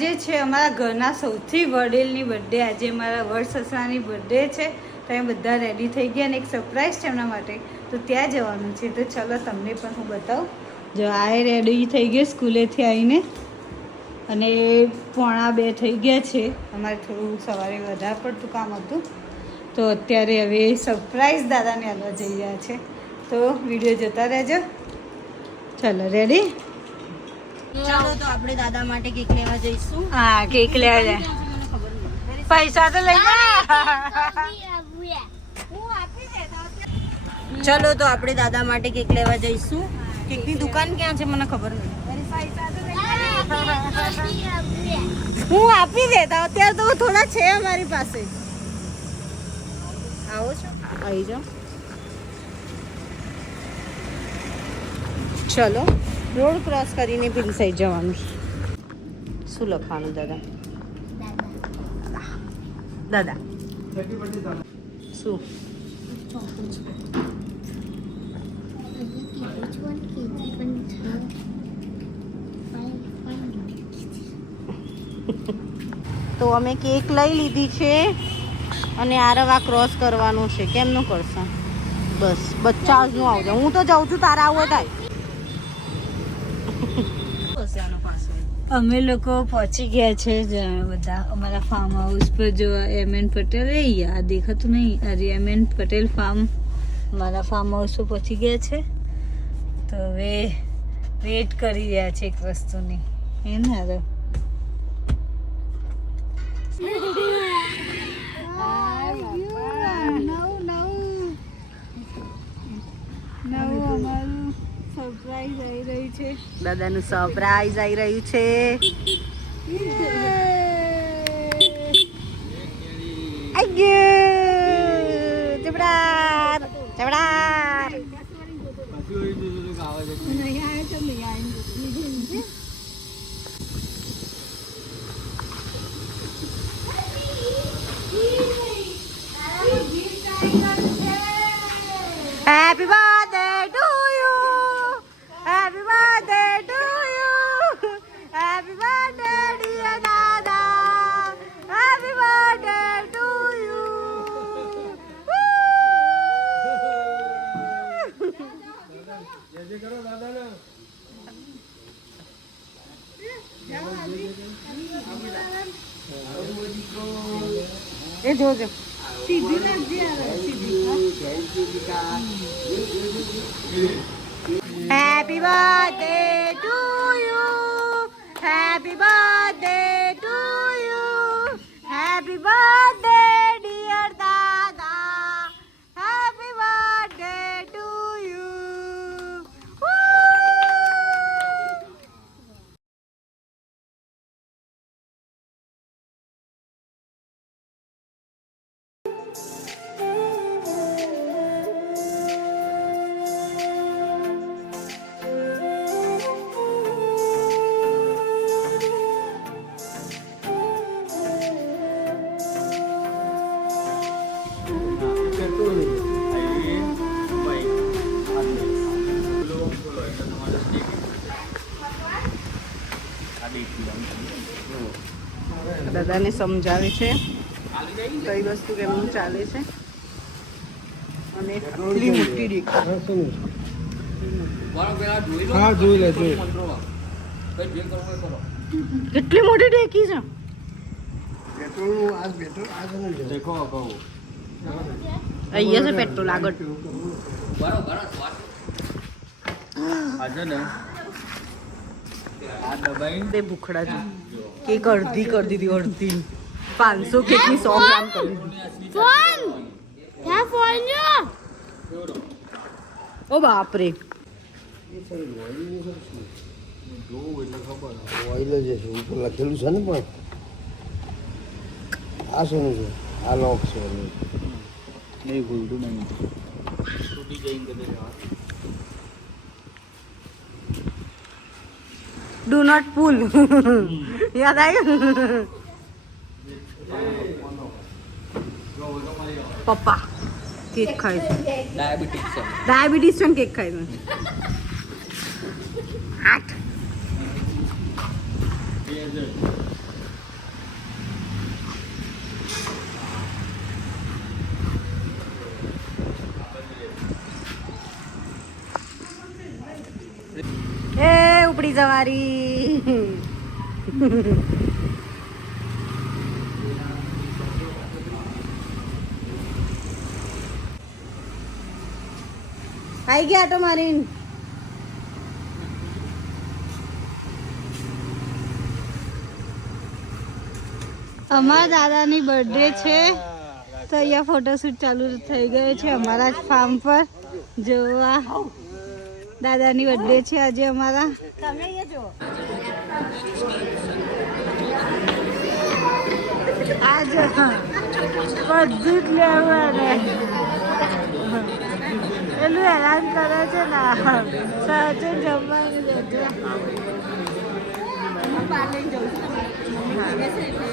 આજે છે અમારા ઘરના સૌથી વડીલની બર્થડે. આજે મારા વડ સસરાની બર્થડે છે. તો અમે બધા રેડી થઈ ગયા અને એક સરપ્રાઈઝ છે એમના માટે, તો ત્યાં જવાનું છે. તો ચલો તમને પણ હું બતાવું. જો આ રેડી થઈ ગઈ સ્કૂલેથી આવીને, અને 1:45 થઈ ગયા છે. અમારે થોડું સવારે વધારે પડતું કામ હતું, તો અત્યારે હવે સરપ્રાઈઝ દાદાને આવવા જઈ રહ્યા છે. તો વિડીયો જોતા રહેજો. ચલો રેડી. ચાલો તો આપણે દાદા માટે કેક લેવા જઈશું. હા, કેક લેવા જાય. પૈસા તો લઈ ચલો તો આપણે દાદા માટે કેક લેવા જઈશું. કેકની દુકાન ક્યાં છે મને ખબર નહીં. હું આપી દેતા. અત્યારે તો થોડા છે અમારી પાસે. આવો છો? આવી જાઓ. ચલો, રોડ ક્રોસ કરીને પેલી સાઈડ જવાનું. શું લખવાનું દાદા? દાદા શું? તો અમે કેક લઈ લીધી છે અને આરવા ક્રોસ કરવાનું છે. કેમનું કરશો? બસ બચ્ચા જ નું આવજો. હું તો જાઉં છું, તારા આવો થાય. અમે લોકો પહોંચી ગયા છે બધા અમારા ફાર્મ હાઉસ પર. જો એમએન પટેલ આ દેખાતું નહીં, અરે એમએન પટેલ ફાર્મ મારા ફાર્મ હાઉસ પર પહોંચી ગયા છે. તો હવે વેટ કરી રહ્યા છે એક વસ્તુની. હે ને હવે સરપ્રાઈઝ આવી રહ્યું છે. દાદાનું સરપ્રાઈઝ આવી રહ્યું છે. ચપડાર ચપડાર. Happy birthday to you. Happy birthday to you. Happy birthday dear Dada. Happy birthday to you. જય કરો દાદાને. એ જોજો સીધી નથી આવે. Happy birthday to you. Happy birthday to you. Happy birthday dear Dada. Happy birthday to you. દાદાને સમજાવે છે કઈ વસ્તુ કેમનું ચાલે છે. અને આટલી મોટી દેખાય. કેટલી મોટી ડેકી છે. અહીંયા છે પેટ્રોલ આગળ. ભૂખડા છે. કેક અડધી કરી દીધી. અડધી 500 કેકની 100 ગ્રામ કરી દીધી. ઓ બાપરે. ઓઇલ જ છે ઉપર લખેલું છે ને. પણ આ શું છે? આ લોક છે. નહીં ભૂલતું નહીં. તૂટી જઈને ડુ નોટ પુલ. યાદ આવ્યું? પપ્પા કેક ખાય છે. ડાયાબિટીસ છે ને કેક ખાય છે. 8 સરપ્રાઈઝ અમારી. આઈ ગયા તો મારી. અમારા દાદાની બર્થડે છે તો અહીંયા ફોટોશૂટ ચાલુ થઈ ગયો છે અમારા જ ફાર્મ પર. જોવા દાદાની બર્થડે છે આજે અમારા. તમે અહીંયા જો. આજ બધું જ લેવું ને પેલું હેરાન કરે છે ને સાચે જમવાનું દેજો. હું બહાર લઈને જાઉં છું.